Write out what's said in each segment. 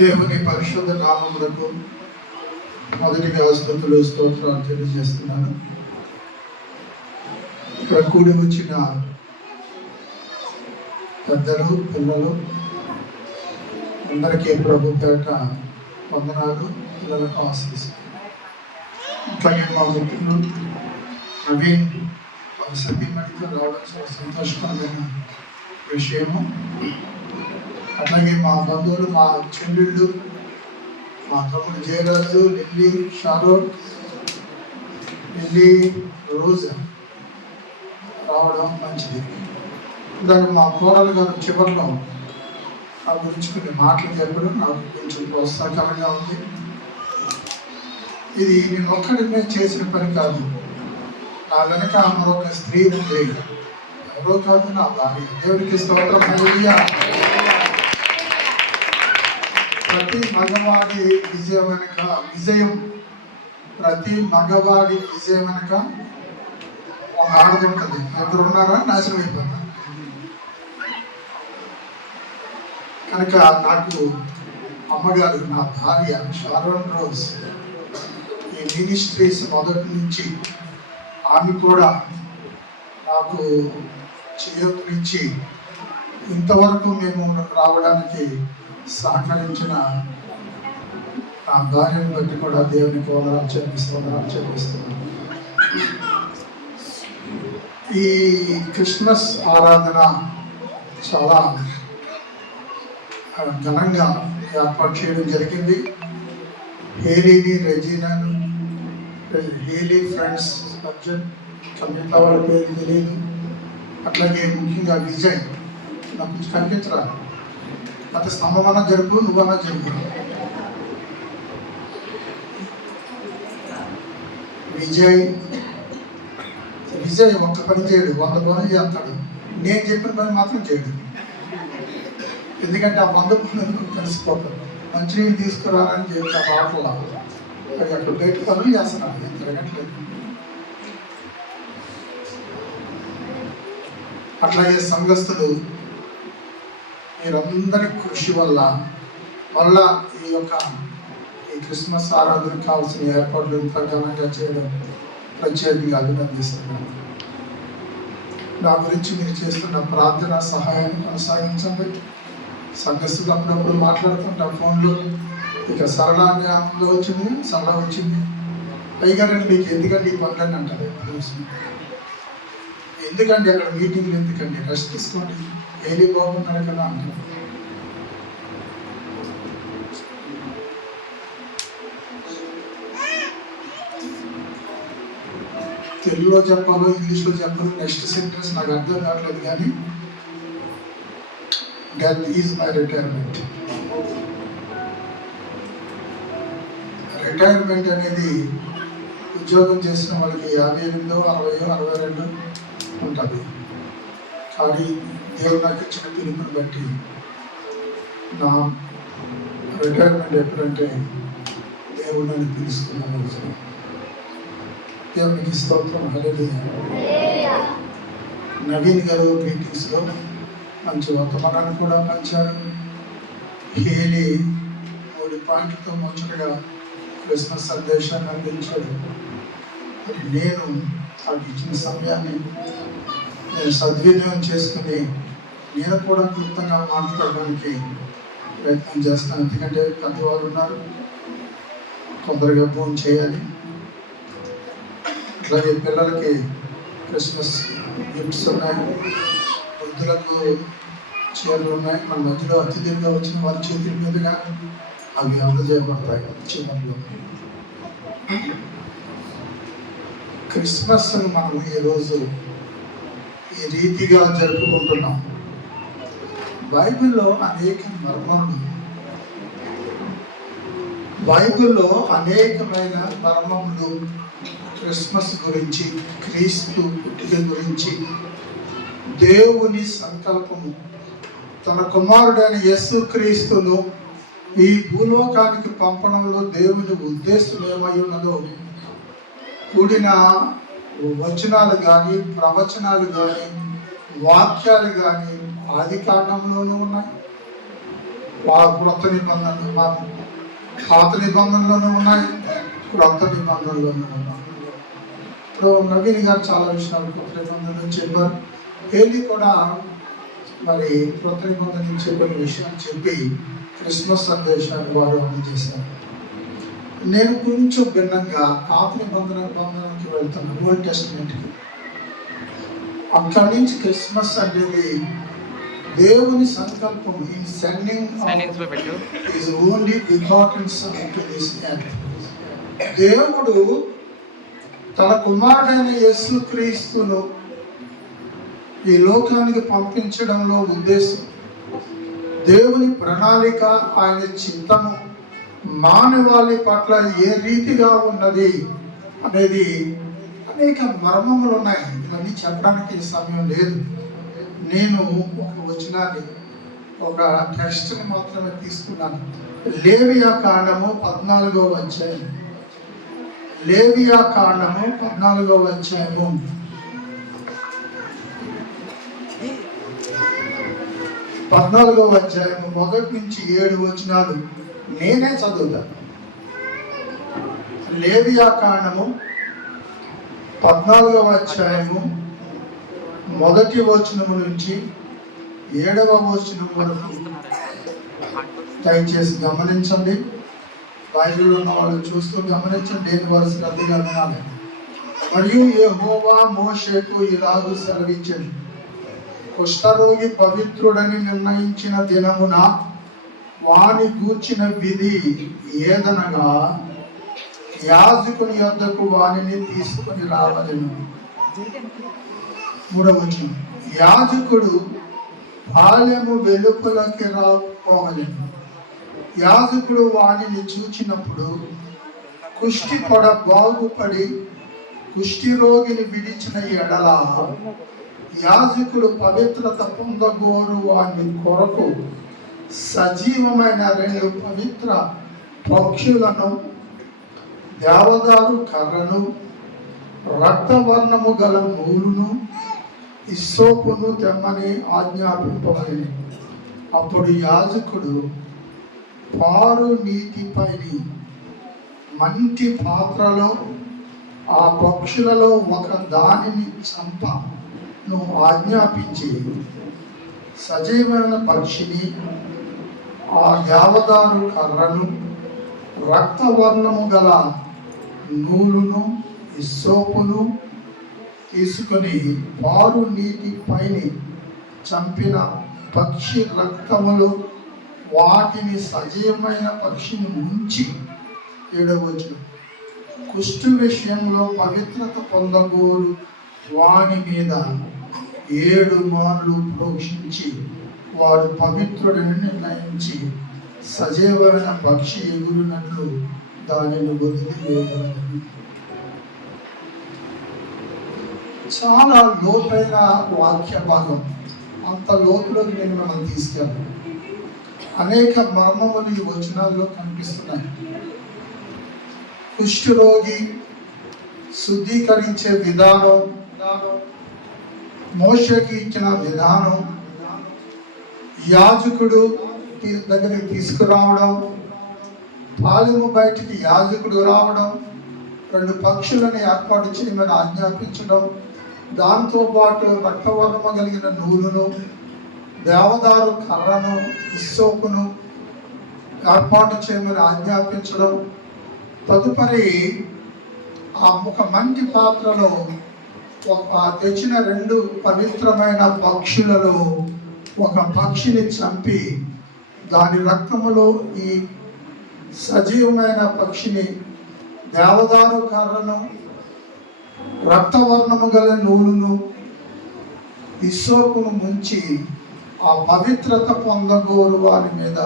దేవుని పరిశుద్ధ నామములకు మొదటిగా స్తుతులు స్తోత్రాలు తెలియజేస్తున్నాను. ఇక్కడ కూడి వచ్చిన పెద్దలు, పిల్లలు అందరికీ ప్రభు పేట వందనాలు, పిల్లలకు ఆశీస్సులు. అట్లాగే మా మిత్రులు నవీన్ వారి సతీమణితో రావడం చాలా సంతోషకరమైన విషయము. అట్లాగే మా బంధువులు, మా చెల్లెళ్ళు, మా తమ్ముడు జయరాజు, లిల్లీ, షారోన్, లిల్లీ, రోజా రావడం మంచిది. దానికి మా కోడలు గారు చివరిలో ఆ గురించి కొన్ని మాటలు చెప్పడం నాకు కొంచెం ప్రోత్సాహకరంగా ఉంది. ఇది నేను ఒక్కడినే చేసిన పని కాదు. నా వెనక మరొక స్త్రీ ఉంది, ఎవరో కాదు, నా భార్య. దేవుడికి స్తోత్రం. హల్లెలూయా. ప్రతి మగవాడి విజయం వెనక ప్రతి మగవాడి విజయం వెనక ఒక ఆడది ఉంటుంది. ఎవరు ఉన్నారా నాశనం అయిపోతారు. కనుక నాకు అమ్మగారు, నా భార్య షారోన్ రోజ్, ఈ మినిస్ట్రీస్ మొదటి నుంచి ఆమె కూడా నాకు చేయూతనిచ్చి ఇంతవరకు మేము రావడానికి సహకరించిన ఆ భార్యను బట్టి కూడా దేవునికి వందనాలు చెల్లిస్తున్నాను. ఈ క్రిస్మస్ ఆరాధన చాలా ఘనంగా ఏర్పాటు చేయడం జరిగింది. హేలీని, రెజీనాను, హేలీ ఫ్రెండ్స్ అర్జున్, మిగతా వాళ్ళ పేరు తెలియదు. అట్లాగే ముఖ్యంగా విజయ్, నాకు కొంచెం కనిపించరా, అత స్తంభమన్నా జరుపు, నువ్వన్నా జరుపు. విజయ్ ఒక్క పని చేయడు, 100 పనులు చేస్తాడు. నేను చెప్పిన పని మాత్రం చేయడు. ఎందుకంటే ఆ 100 పనులు కలిసిపోతాడు. మంచినీళ్ళు తీసుకురాలని చెప్పి ఆ బాటలో అది అక్కడ బయట పనులు చేస్తున్నాడు. ఎంత జరగట్లేదు. అట్లాగే సంఘస్థులు మీరందరి కృషి వల్ల ఈ క్రిస్మస్ ఆరాధనకు కావాల్సిన ఏర్పాట్లు ఇంత ఘనంగా చేయడం ప్రత్యేకంగా అభినందిస్తున్నాను. నా గురించి మీరు చేస్తున్న ప్రార్థన సహాయాన్ని కొనసాగించండి. సంఘస్థులు అప్పుడప్పుడు మాట్లాడుతుంటా ఫోన్లో. ఇక సరళంగా వచ్చింది, సరళ వచ్చింది. పైగా రండి, మీకు ఎందుకండి ఈ పనులని అంటారు. ఎందుకండి అక్కడ మీటింగ్లు, ఎందుకండి, రెస్ట్ తీసుకోండి, ఏది బాగున్నారు కదా అంటారు. తెలుగులో చెప్పాలో ఇంగ్లీష్లో చెప్పాలో నెక్స్ట్ సెంటెన్స్ నాకు అర్థం కావట్లేదు. కానీ death is my retirement. Retirement అనేది ఉద్యోగం చేసిన వాళ్ళకి 58, 60, 62 ఉంటుంది. కానీ దేవుడు నాకు ఇచ్చిన పిలుపుని బట్టి నా రిటైర్మెంట్ ఎప్పుడంటే దేవుడు నన్ను పిలుచుకున్న రోజు. దేవునికి స్తోత్రం. హల్లెలూయా. నవీన్ గారు గ్రీటింగ్స్లో మంచి వర్తమానాన్ని కూడా పంచారు. హేలీ 3 పాయింట్లతో ముచ్చటగా క్రిస్మస్ సందేశాన్ని అందించాడు. నేను నాకు ఇచ్చిన సమయాన్ని నేను సద్వినియోగం చేసుకుని నేను కూడా క్లుప్తంగా మాట్లాడడానికి ప్రయత్నం చేస్తాను. ఎందుకంటే పెద్దవారు ఉన్నారు, తొందరగా ఫోన్ చేయాలి. అట్లాగే పిల్లలకి క్రిస్మస్ గిఫ్ట్స్ ఉన్నాయి, వృద్ధులకు చీరలు ఉన్నాయి. మన మధ్యలో అతిథిగా వచ్చిన వారి చేతుల మీదుగా అవి అందజేయబడతాయి. చివరిలో క్రిస్మస్ను మనం ఈరోజు ఈ రీతిగా జరుపుకుంటున్నాం. బైబిల్లో అనేకమైన మర్మములు క్రిస్మస్ గురించి, క్రీస్తు పుట్టిక గురించి, దేవుని సంకల్పము, తన కుమారుడైన యేసు క్రీస్తును ఈ భూలోకానికి పంపడంలో దేవుని ఉద్దేశం ఏమై ఉన్నదో కూడిన వచనాలు కానీ, ప్రవచనాలు కానీ, వాక్యాలు కానీ ఆది కాండంలోనూ ఉన్నాయి, క్రొత్త నిబంధనలు పాత నిబంధనలోనూ ఉన్నాయి, క్రొత్త నిబంధనలోనూ ఉన్నాయి. ఇప్పుడు నవీన్ గారు చాలా విషయాలు కొత్త నిబంధనలు చెప్పారు. ఏది కూడా మరి క్రొత్త నిబంధన నుంచి కొన్ని విషయాలు చెప్పి క్రిస్మస్ సందేశాన్ని వారు అందజేశారు. నేను కొంచెం భిన్నంగా పాత నిబంధనకి వెళ్తాను, ఓల్డ్ టెస్టిమెంట్కి. అక్కడి నుంచి క్రిస్మస్ అనేది దేవుని సంకల్పం. ఈ sending is only begotten sun to this earth. దేవుడు తన కుమారుడైన యేసుక్రీస్తును ఈ లోకానికి పంపించడంలో ఉద్దేశం, దేవుని ప్రణాళిక, ఆయన చిత్తము మానవాళి పట్ల ఏ రీతిగా ఉన్నది అనేది అనేక మర్మములు ఉన్నాయి. ఇవన్నీ చెప్పడానికి సమయం లేదు. నేను ఒక వచనాన్ని, ఒక టెక్స్ట్ని మాత్రమే తీసుకున్నాను. లేవియా కాండము 14వ అధ్యాయం. లేవియా కాండము 14వ అధ్యాయము 14వ అధ్యాయము 1 నుంచి 7 వచనాలు నేనే చదువుతాను. లేవియా కాండము 14వ అధ్యాయము 1వ వచనము నుంచి 7వ వచనం వరకు దయచేసి గమనించండి. బైబిల్లో ఉన్న వాళ్ళు చూస్తూ గమనించండి, దేని వారు శ్రద్ధగా వినాలి. మరియు యెహోవా మోషేకు ఇలాగు సెలవించెను, కుష్ఠరోగి పవిత్రుడని నిర్ణయించిన దినమున వాని గూర్చిన విధి ఏదనగా, యాజకుని యొద్దకు వానిని తీసుకొని రావలెను. 3వ వచనం, యాజకుడు బాల్యము వెలుపలకి రాపోవలెను. యాజకుడు వానిని చూచినప్పుడు కుష్టి పొడ బాగుపడి కుష్టి రోగిని విడిచిన ఎడల యాజకుడు పవిత్రత పొందగోరు వాని కొరకు సజీవమైన 2 పవిత్ర పక్షులను, దేవదారు కర్రను, రక్తవర్ణము గల నూలును, ఇస్సోపును తెమ్మని ఆజ్ఞాపింపబడింది. అప్పుడు యాజకుడు పారు నీటిపైని మంటి పాత్రలో ఆ పక్షులలో ఒక దానిని చంపను ఆజ్ఞాపించి, సజీవమైన పక్షిని, ఆ దేవదారు కర్రను, రక్తవర్ణము గల నూలును, ఇస్సోపును తీసుకొని పారు నీటి పైన చంపిన పక్షి రక్తములు వాటిని సజీవమైన పక్షిని ఉంచి, 7వ వచనం, కుష్టు విషయంలో పవిత్రత పొందగోరు వాని మీద 7 మార్లు ప్రోక్షించి వాడు పవిత్రుడని నిర్ణయించి సజీవమైన పక్షి ఎగురునట్లు దానిని వదిలివేయగలరు. చాలా లోతైన వాక్య భాగం. అంత లోతులోకి నేను మనం తీసుకెళ్ళాను. అనేక మర్మములు ఈ వచనాల్లో కనిపిస్తున్నాయి. కుష్ఠరోగి శుద్ధీకరించే విధానం, మోషేకి ఇచ్చిన విధానం, యాజకుడు దగ్గరికి తీసుకురావడం, పాలెము బయటికి యాజకుడు రావడం, 2 పక్షులను ఏర్పాటు చేయమని ఆజ్ఞాపించడం, దాంతోపాటు రక్తవర్ణము కలిగిన నూలును, దేవదారు కర్రను, ఇస్సోపును ఏర్పాటు చేయమని ఆజ్ఞాపించడం. తదుపరి ఒక మంటి పాత్రలో తెచ్చిన 2 పవిత్రమైన పక్షులలో ఒక పక్షిని చంపి దాని రక్తములో ఈ సజీవమైన పక్షిని, దేవదారు కర్రను, రక్తవర్ణము గల నూలును, ఇస్సోపును ముంచి ఆ పవిత్రత పొందగోరు వారి మీద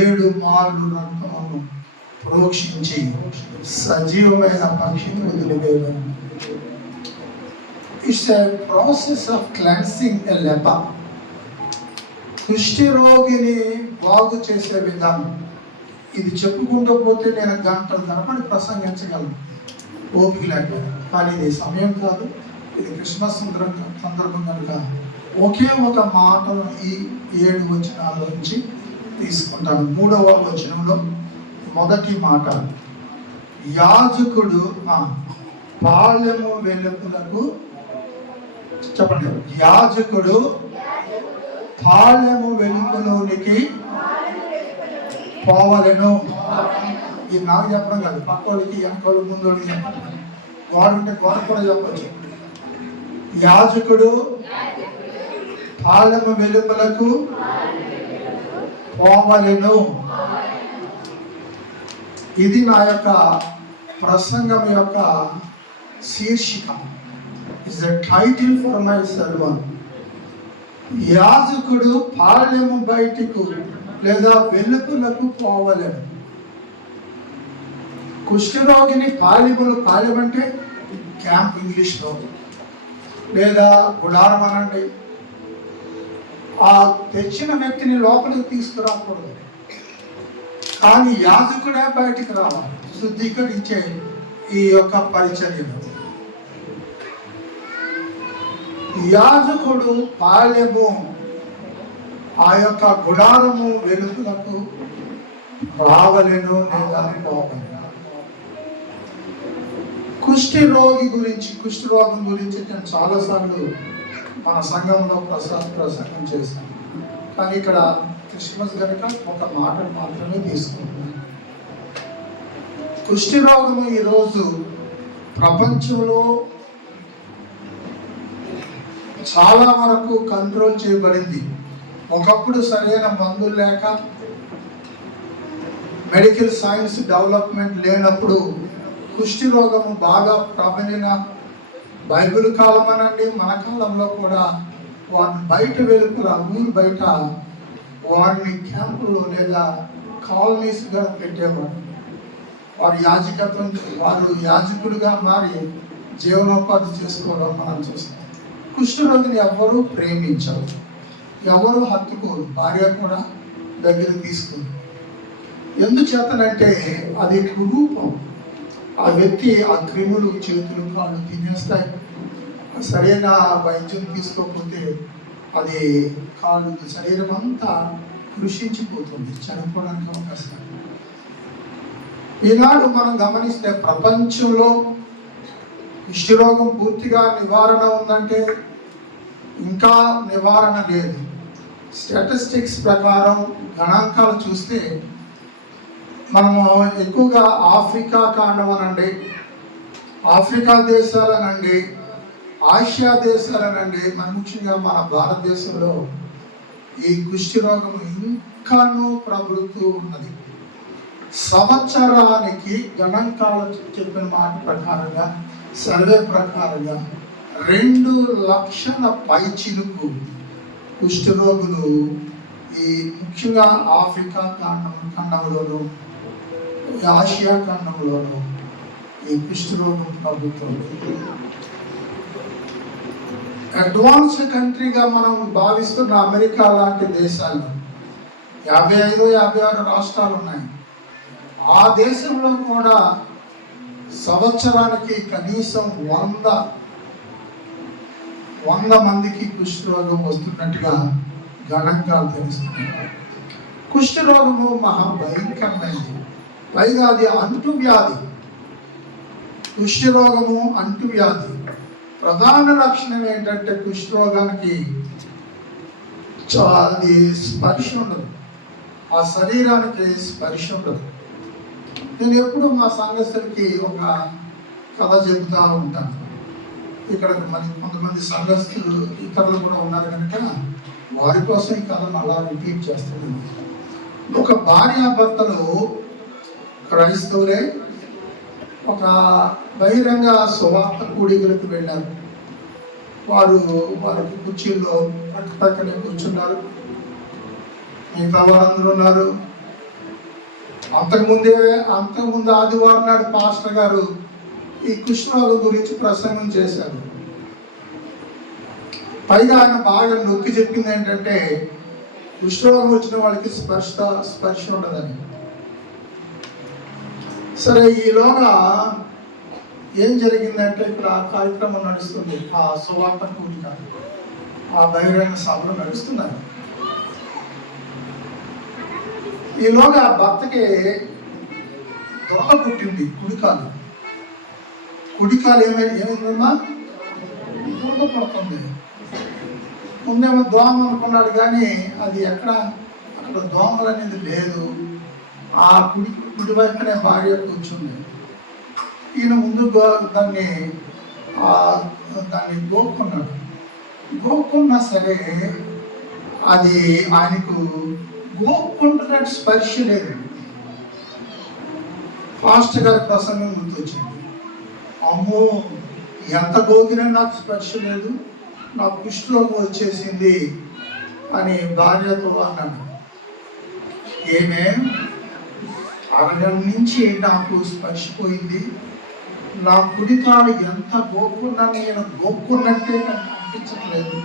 7 మార్లు రక్తమును ప్రోక్షించి సజీవమైన పక్షిని వదిలివేయడం. It's a process of cleansing a leper. కుష్టి రోగిని బాగు చేసే విధానం. ఇది చెప్పుకుంటూ పోతే నేను గంటల తరబడి ప్రసంగించగలను, ఓపిక లేకపోతే. కానీ ఇది సమయం కాదు, ఇది క్రిస్మస్ సందర్భం కనుక ఒకే ఒక మాటను ఈ 7 వచనాల నుంచి తీసుకుంటాను. 3వ వచనంలో మొదటి మాట, యాజకుడు పాళెము వెలుపులకు, చెప్పండి, యాజకుడు పాళెము వెలుపులోనికి పోవలెను. ఇది నాకు చెప్పడం కాదు, పక్కోళ్ళకి, వెనకోళ్ళు, ముందోళ్ళకి చెప్పండి. గోడ ఉంటే గోడ కూడా చెప్పచ్చు. యాజకుడు పాళెము వెలుపలకు పోవలెను. ఇది నా యొక్క ప్రసంగం యొక్క శీర్షికం. Is the title for my sermon. యాజకుడు పాళెము బయటకు లేదా వెలుపులకు పోవలెను. కుష్ఠరోగిని పాళెం అంటే క్యాంప్ ఇంగ్లీష్లో, లేదా గుడారం అనండి. ఆ తెచ్చిన వ్యక్తిని లోపలికి తీసుకురాకూడదు, కానీ యాజకుడే బయటికి రావాలి, శుద్ధీకరించే ఈ యొక్క పరిచర్యను. యాజకుడు పాళెము, ఆ యొక్క గుడారము వెలుపులకు రావలెను లేదా పోవలెను. కుష్ఠరోగం గురించి నేను చాలాసార్లు మన సంఘంలో ప్రసంగం చేశాను, కానీ ఇక్కడ క్రిస్మస్ కనుక ఒక మాట మాత్రమే తీసుకుంటున్నాను. కుష్ఠరోగము ఈరోజు ప్రపంచంలో చాలా వరకు కంట్రోల్ చేయబడింది. ఒకప్పుడు సరైన మందులు లేక, మెడికల్ సైన్స్ డెవలప్మెంట్ లేనప్పుడు కుష్ఠరోగము బాగా ప్రబలిన బైబిల్ కాలం అనండి, మన కాలంలో కూడా వారిని బయట వెలుపల, ఊరు బయట వారిని క్యాంపుల్లో లేదా కాలనీస్గా పెట్టేవారు. వారు యాజకులుగా మారి జీవనోపాధి చేసుకోవడం మనం చూస్తాం. కుష్ఠరోగిని ఎవరు ప్రేమించరు, ఎవరు హత్తుకోరు, భార్య కూడా దగ్గర తీసుకుంది. ఎందుచేతనంటే అది కురూపం. ఆ వ్యక్తి ఆ క్రిములు చేతులు కాళ్ళు తినేస్తాయి. సరైన వైద్యం తీసుకోకపోతే అది కాళ్ళు, శరీరం అంతా కృషించిపోతుంది, చనిపోవడానికి అవకాశం. ఈనాడు మనం గమనిస్తే ప్రపంచంలో కుష్ఠరోగం పూర్తిగా నివారణ ఉందంటే ఇంకా నివారణ లేదు. స్టాటిస్టిక్స్ ప్రకారం గణాంకాలు చూస్తే మనము ఎక్కువగా ఆఫ్రికా ఖండం అనండి, ఆఫ్రికా దేశాలనండి, ఆసియా దేశాలనండి, ముఖ్యంగా మన భారతదేశంలో ఈ కుష్ఠరోగం ఇంకానూ ప్రబలుతూ ఉన్నది. సంవత్సరానికి గణాంకాలు చెప్పిన మాట ప్రకారంగా, సర్వే ప్రకారంగా 2 లక్షల పైచిలుకు కుష్ఠరోగులు ఈ ముఖ్యంగా ఆఫ్రికా ఖండంలోను, ఆసియా ఖండంలోను ఈ కుష్ఠరోగం ప్రభుత్వం. అడ్వాన్స్డ్ కంట్రీగా మనం భావిస్తున్న అమెరికా లాంటి దేశాలు 55-56 రాష్ట్రాలు ఉన్నాయి. ఆ దేశంలో కూడా సంవత్సరానికి కనీసం 100 మందికి కుష్ఠరోగం వస్తున్నట్టుగా గణాంకాలు తెలుస్తున్నాయి. కుష్ఠరోగము మహాభయంకరమైనది. పైగా అది అంటువ్యాధి. కుష్ఠరోగము అంటువ్యాధి. ప్రధాన లక్షణం ఏంటంటే కుష్ఠరోగానికి అది స్పర్శ ఉండదు, ఆ శరీరానికి స్పర్శ ఉండదు. నేను ఎప్పుడు మా సంఘస్థులకి ఒక కథ చెబుతూ ఉంటాను. ఇక్కడ కొంతమంది సంఘస్థులు ఇతరులు కూడా ఉన్నారు కనుక వారి కోసం ఈ కథ మళ్ళా రిపీట్ చేస్తున్నాను. ఒక భార్యాభర్తలు క్రైస్తవులే ఒక బహిరంగ సువార్త కూడికలకు వెళ్ళారు. వారికి కుర్చీల్లో పక్కనే కూర్చున్నారు, మిగతా వారందరూ ఉన్నారు. అంతకుముందు ఆదివారం నాడు పాస్టర్ గారు ఈ కుష్ఠరోగం గురించి ప్రసంగం చేశారు. పైగా ఆయన బాగా నొక్కి చెప్పింది ఏంటంటే కుష్ఠరోగం వచ్చిన వాళ్ళకి స్పర్శ ఉండదని. సరే, ఈలోగా ఏం జరిగిందంటే ఇక్కడ కార్యక్రమం నడుస్తుంది, ఆ సువార్త కూడిక, ఆ బహిరంగ సభలు నడుస్తున్నాయి. ఈలోగా భర్తకి దొంగ పుట్టింది. కుడికాలు ఏమైందమ్మా? దొంగ పడుతుంది. ముందేమో దోమ అనుకున్నాడు, కానీ అది అక్కడ దోమలు అనేది లేదు. ఆ కుడి వైపునే భార్య కూర్చుంది. ఈయన ముందు దాన్ని గోక్కున్నా సరే అది ఆయనకు గోక్కుంటున్నట్టు స్పర్శ లేదు. ఫాస్ట్ గారి ప్రసంగం గుర్తొచ్చింది. అమ్మో, ఎంత గోకినా నాకు స్పర్శ లేదు, నాకు కుష్ఠరోగం వచ్చేసింది అని భార్యతో అన్నాడు. ఏమే, అరగంట నుంచి నాకు స్పర్శపోయింది, నా కుడికాలు ఎంత గోక్కున్నా నేను గోక్కున్నట్టే నాకు అనిపించట్లేదు,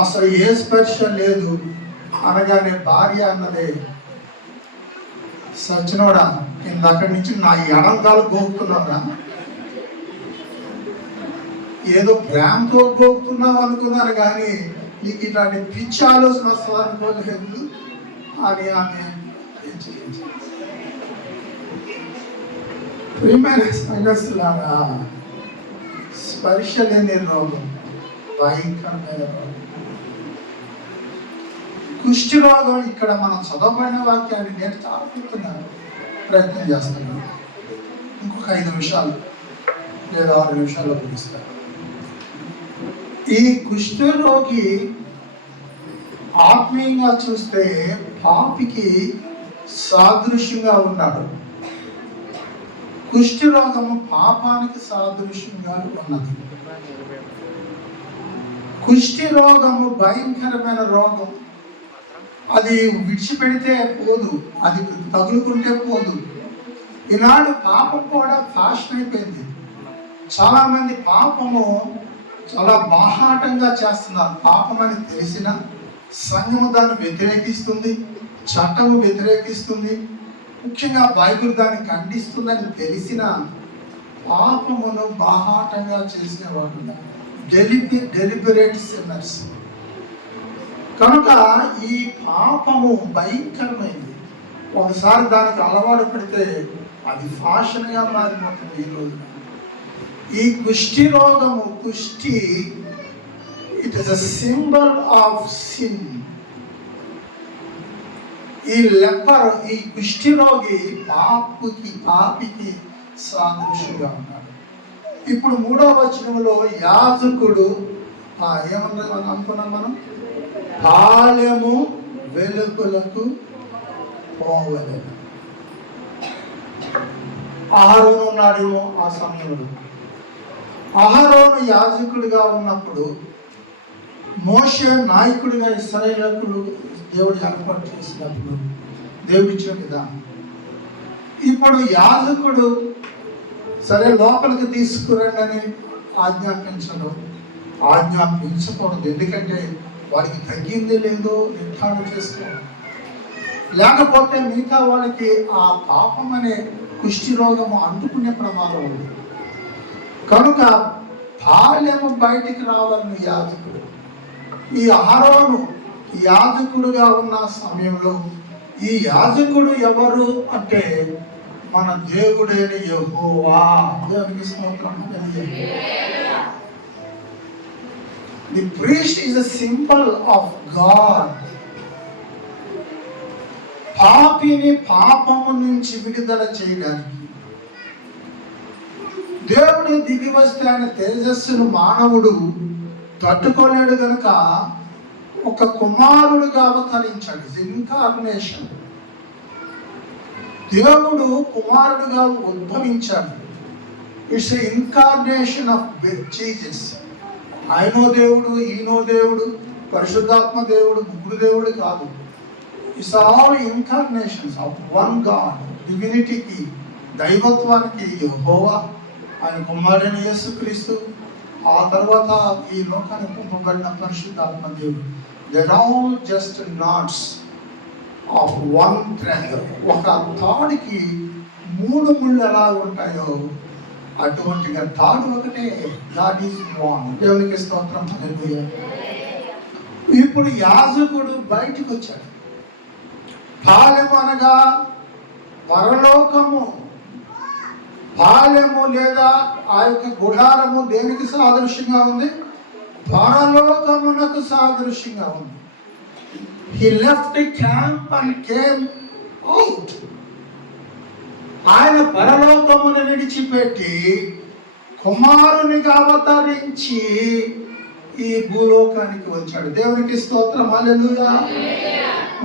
అసలు ఏ స్పర్శ లేదు అనగానే భార్య అన్నదే, సచ్చినోడా, నేను అక్కడి నుంచి నా ఎడంకాలు గోకుతున్నావురా, ఏదో ప్రేమతో గోకుతున్నావు అనుకున్నాను, కానీ నీకు ఇట్లాంటి పిచ్చి ఆలోచన వస్తుంది అనుకోలేదు అని ఆమె హెచ్చరించారు. ప్రియమైన సంగస్తులారా, స్పర్శ లేని రోగం భయంకరమైన రోగం. కుష్టి రోగం ఇక్కడ మనం చదవబడిన వాక్యాన్ని నేను తాకుతున్నాను, ప్రయత్నం చేస్తున్నాను. ఇంకొక 5 నిమిషాలు లేదా 6 నిమిషాల్లో ముగిస్తాను. ఈ కుష్టి రోగి ఆత్మీయంగా చూస్తే పాపికి సాదృశ్యంగా ఉన్నాడు. కుష్టి రోగము పాపానికి సాదృశ్యంగా ఉన్నది. కుష్టి రోగము భయంకరమైన రోగం. అది విడిచిపెడితే పోదు, అది తగులుకుంటే పోదు. ఈనాడు పాపం కూడా ఫ్యాషన్ అయిపోయింది. చాలా మంది పాపము చాలా బాహాటంగా చేస్తున్నారు. పాపం అని తెలిసిన సంఘము దాన్ని వ్యతిరేకిస్తుంది, చట్టము వ్యతిరేకిస్తుంది, ముఖ్యంగా బైబిల్ దాన్ని ఖండిస్తుందని తెలిసిన పాపమును బాహాటంగా చేసేవాడు డెలిబరేట్ సిన్నర్స్. కనుక ఈ పాపము భయంకరమైంది. ఒకసారి దానికి అలవాటు పడితే అది ఫ్యాషన్గా మారిపోతుంది. ఈ రోజున ఈ కుష్టి రోగము, it is a symbol of sin. ఈ లెపర్, ఈ కుష్టి రోగి పాపికి సాదృశ్యంగా ఉన్నాడు. ఇప్పుడు 3వ వచనంలో యాజకుడు ఏమన్నా అనుకున్నాం మనం, పాలెము వెలుగులకు పోవలెను. అహరోను ఉన్నాడేమో ఆ సమయంలో. అహరోను యాజకుడిగా ఉన్నప్పుడు, మోషే నాయకుడిగా ఇశ్రాయేలీయులకు దేవుడు ఏర్పాటు చేసినప్పుడు దేవుడు ఇచ్చిన విధానం. ఇప్పుడు యాజకుడు సరే లోపలికి తీసుకురండి అని ఆజ్ఞాపించకూడదు. ఎందుకంటే వాడికి తగ్గింది లేదో నిర్ధారణ చేసుకోవాలి. లేకపోతే మిగతా వాళ్ళకి ఆ పాపం అనే కుష్టి రోగము అంటుకునే ప్రమాదం ఉంది. కనుక బాల్యము బయటికి రావాలని యాజకుడు. ఈ అహరోను యాజకుడుగా ఉన్న సమయంలో ఈ యాజకుడు ఎవరు అంటే మన దేవుడైన యెహోవా. దేవునికి స్తోత్రం. The priest is a symbol of God. పాపిని పాపము నుంచి విడుదల చేయడానికి దేవుడు దిగి వస్తే ఆయన తేజస్సును మానవుడు తట్టుకోలేడు కనుక ఒక కుమారుడుగా అవతరించాడు. ఇన్కార్నేషన్. దేవుడు కుమారుడుగా ఉద్భవించాడు. It's incarnation of Jesus. ఆయనో దేవుడు, ఈయనో దేవుడు, పరిశుద్ధాత్మ దేవుడు, ముగ్గురు దేవుడు కాదు. It's all incarnations of one God. డివినిటీకి, దైవత్వానికి యెహోవా, ఆయన కుమారుడైన యేసుక్రీస్తు, ఆ తర్వాత ఈ లోకానికి పంపబడిన పరిశుద్ధాత్మ దేవుడు. They're all just knots of one thread. ఒక తాడుకి 3 ముళ్ళు ఎలా ఉంటాయో అటువంటిగా తాడు ఒకటే. God is one. దేవునికి స్తోత్రం. హల్లెలూయా. ఇప్పుడు యాజకుడు బయటకు వచ్చాడు. పాలెము అనగా పరలోకము. పాలెము లేదా ఆ యొక్క గుడారము దేనికి సాదృశ్యంగా ఉంది? పరలోకమునకు సాదృశ్యంగా ఉంది. He left the camp and came out. ఆయన పరలోకమును విడిచిపెట్టి కుమారునిగా అవతరించి ఈ భూలోకానికి వచ్చాడు. దేవునికి స్తోత్రం, హల్లెలూయా.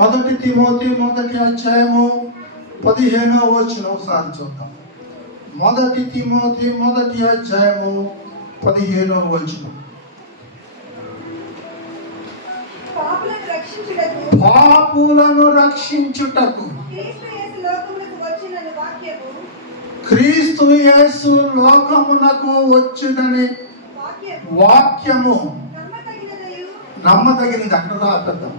1 తిమోతి 1 అధ్యాయము 15వ వచనం ఒకసారి చూద్దాం. 1 తిమోతి 1 అధ్యాయము 15వ వచనం. పాపులను రక్షించుటకు క్రీస్తు యేసు లోకమునకు వచ్చునని వాక్యము నమ్మదగినది. అక్కడ రాద్దాం.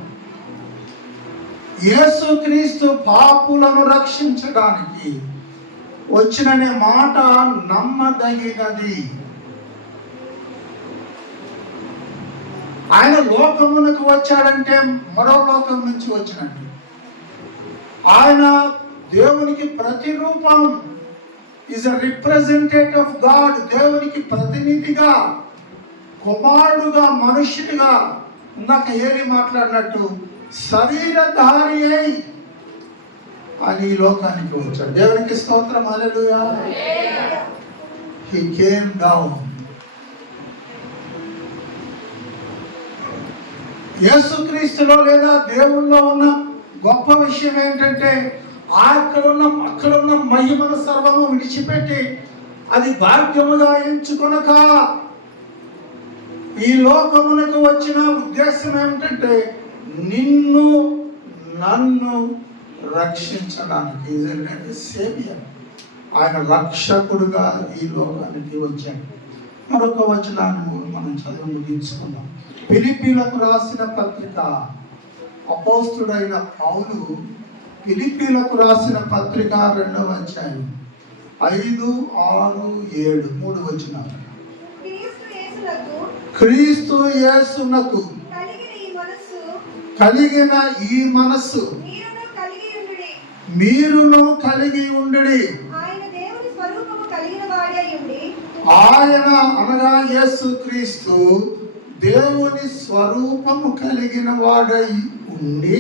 యేసు క్రీస్తు పాపులను రక్షించడానికి వచ్చిననే మాట నమ్మదగినది. ఆయన లోకమునకు వచ్చాడంటే మరో లోకం నుంచి వచ్చినట్టు. ఆయన దేవునికి ప్రతిరూపం, is a representative of God. దేవునికి ప్రతినిధిగా, కుమారుడుగా, మనుష్యుడిగా, ఇందాక ఏలి మాట్లాడినట్టు శరీరధారి అయి అని ఈ లోకానికి వచ్చాడు. దేవునికి స్తోత్రం, హల్లెలూయా. He came down. యేసుక్రీస్తులో లేదా దేవుల్లో ఉన్న గొప్ప విషయం ఏంటంటే అక్కడున్న మహిమను సర్వము విడిచిపెట్టి అది భాగ్యముగా ఎంచుకొనక ఈ లోకమునకు వచ్చిన ఉద్దేశం ఏమిటంటే నిన్ను నన్ను రక్షించడానికి. సేవియర్, ఆయన రక్షకుడుగా ఈ లోకానికి వచ్చాడు. మరొక వచనాన్ని మనం చదువు ముగించుకుందాం. ఫిలిప్పీలకు రాసిన పత్రిక, అపోస్తుడైన పౌలు ఫిలిప్పీలకు రాసిన పత్రిక 2వ అధ్యాయం 5, 6, 7 3 వచనాలు. క్రీస్తు యేసునకు కలిగిన ఈ మనస్సు మీరును కలిగి ఉండుడి. ఆయన అనగా యేసు క్రీస్తు దేవుని స్వరూపము కలిగిన వాడై ఉండి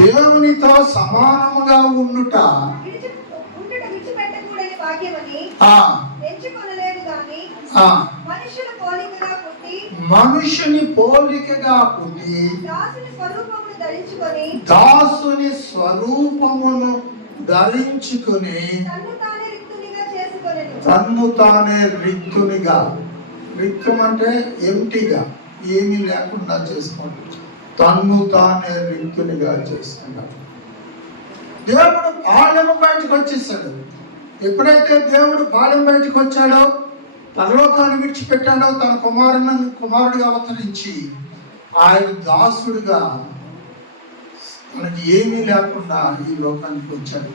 దేవునితో సమానముగా ఉండుట మనుషుని పోలికగా పుట్టి దాసుని స్వరూపమును ధరించుకుని తన్ను తానే రిక్తునిగా, రిక్తం అంటే ఎంటీగా, ఏమీ లేకుండా చేసుకోండి, తన్ను తానే రిక్తునిగా చేసుకున్నాడు. దేవుడు పాలెము బయటకు వచ్చేసాడు. ఎప్పుడైతే దేవుడు పాలెం బయటకు వచ్చాడో, పరలోకాన్ని విడిచిపెట్టాడో, తన కుమారుడిగా అవతరించి ఆయన దాసుడుగా మనకి ఏమీ లేకుండా ఈ లోకానికి వచ్చాడు.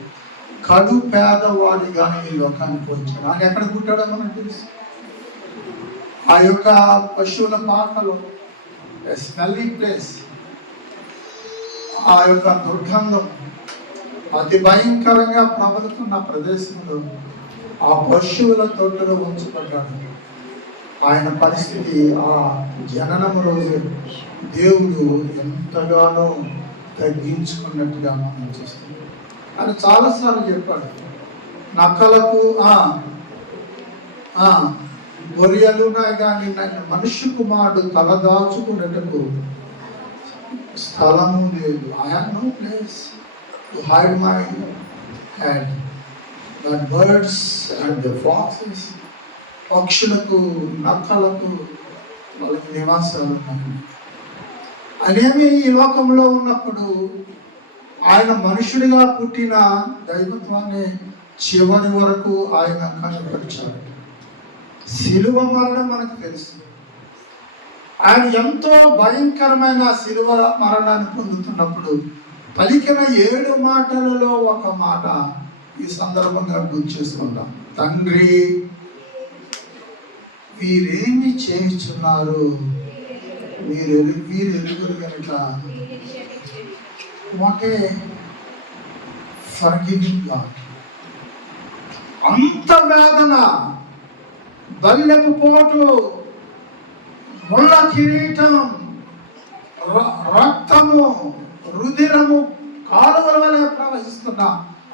కడు పేదవాడిగా ఈ లోకానికి వచ్చాడు. ఆయన ఎక్కడ పుట్టాడో మనకు తెలుసు. ఆ యొక్క పశువుల పాకలో, స్మెల్లీ ప్లేస్, ఆ యొక్క దుర్గంధం అతి భయంకరంగా ప్రబలుతున్న ప్రదేశంలో ఆ పశువుల తొట్టులో ఉంచబడ్డాడు. ఆయన పరిస్థితి ఆ జననము రోజు దేవుడు ఎంతగానో తగ్గించుకున్నట్టుగా మనం చూస్తాం. ఆయన చాలాసార్లు చెప్పాడు, నక్కలకు గొర్రెలున్నా కానీ నన్ను మనుష్య కుమారుడు తలదాచుకునేటకు స్థలము లేదు. I have no place to hide my head. But birds and the foxes, పక్షులకు, నక్కలకు వాళ్ళకి నివాసాలు ఉన్నాయి. అనేమి ఈ లోకంలో ఉన్నప్పుడు ఆయన మనుషుడిగా పుట్టిన దైవత్వాన్ని చివరి వరకు ఆయన కనపరిచాడు. శిలువ మరణం మనకు తెలుసు. ఆయన ఎంతో భయంకరమైన శిలువ మరణాన్ని పొందుతున్నప్పుడు పలికిన 7 మాటలలో ఒక మాట ఈ సందర్భంగా గుర్తు చేసుకుంటాం. తండ్రి, వీరేమి చేయుచున్నారు, వీరు ఎరుగురు కనుక వాట్ ఏ ఫర్గివింగ్ గాడ్. అంత వేదన, బల్లెపు పోటు, ముళ్ళ కిరీటం, రక్తము, రుధిరము కాలువల వలె ప్రవహిస్తున్న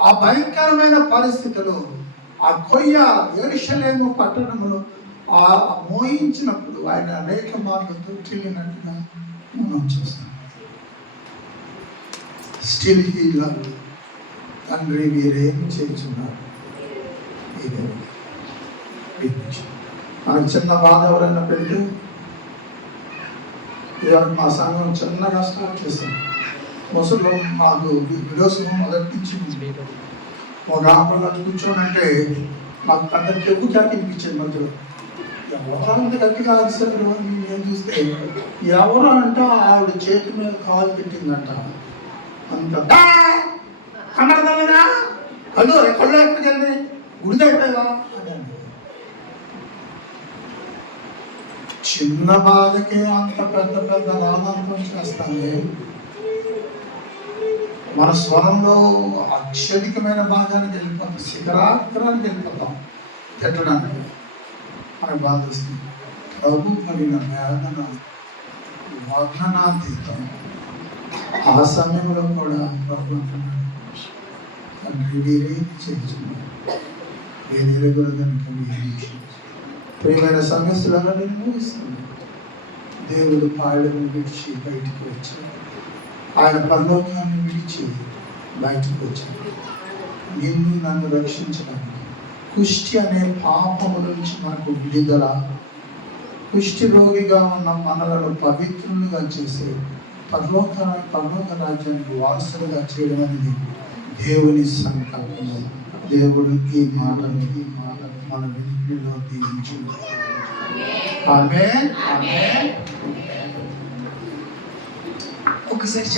ఆ భయంకరమైన పరిస్థితులు, ఆ కొయ్య యెరూషలేము పట్టణములు ఆ మోయించినప్పుడు ఆయన అనేక మార్లు తొట్టిల్లినట్టుగా మనం చూస్తాం. Still he love. తండ్రి వీరేమి చేస్తున్నారు, మనకు చిన్న బాధ ఎవరైనా పెడితే, ఇవాళ మా సంఘం చిన్నగా స్టార్ట్ చేస్తాం. ముసలు మాకు విడోస్ మొదటి నుంచి ఒక ఆపల్లో కూర్చోనంటే మాకు పెద్ద చెవు క్యాక్ వినిపించేది మధ్యలో. ఎవరో అంత గట్టిగా అరిసారు. నేను చూస్తే ఎవరో అంట ఆవిడ చేతి మీద కాలు పెట్టిందంట. అంత కన్నడదా కళ్ళు కళ్ళు ఎక్కడికి వెళ్ళి గుడిదైపోయావా అని. చిన్న బాధకే అంత పెద్ద పెద్ద రామాంతం చేస్తానే. మన స్వరంలో అత్యధికమైన భాగానికి వెళ్ళిపోతాం, శిఖరాగ్రానికి వెళ్ళిపోతాం తిట్టడానికి. మనకు బాధ వస్తుంది. ప్రభు కలిగిన వేదన వర్ణనాతీతం. ఆ సమయంలో కూడా ప్రభు తండ్రి వీరే చేస్తున్నాడు, వేరే కూడా కనుక ప్రియమైన సమస్యలను నేను ముగిస్తున్నాను. దేవుడు పాయలను విడిచి బయటికి వచ్చాడు. ఆయన పరలోకాన్ని విడిచి బయటకు వచ్చాడు నిన్ను నన్ను రక్షించడానికి. కుష్టి అనే పాపము నుంచి మనకు విడుదల, కుష్టి రోగిగా ఉన్న మనలను పవిత్రులుగా చేసే పరలోక రాజ్యానికి వారసులుగా చేయడం అనేది దేవుని సంకల్పం. దేవుడు ఈ మాటను మన వెనుకలో దీవించు. ఆమేన్. ఒకసారి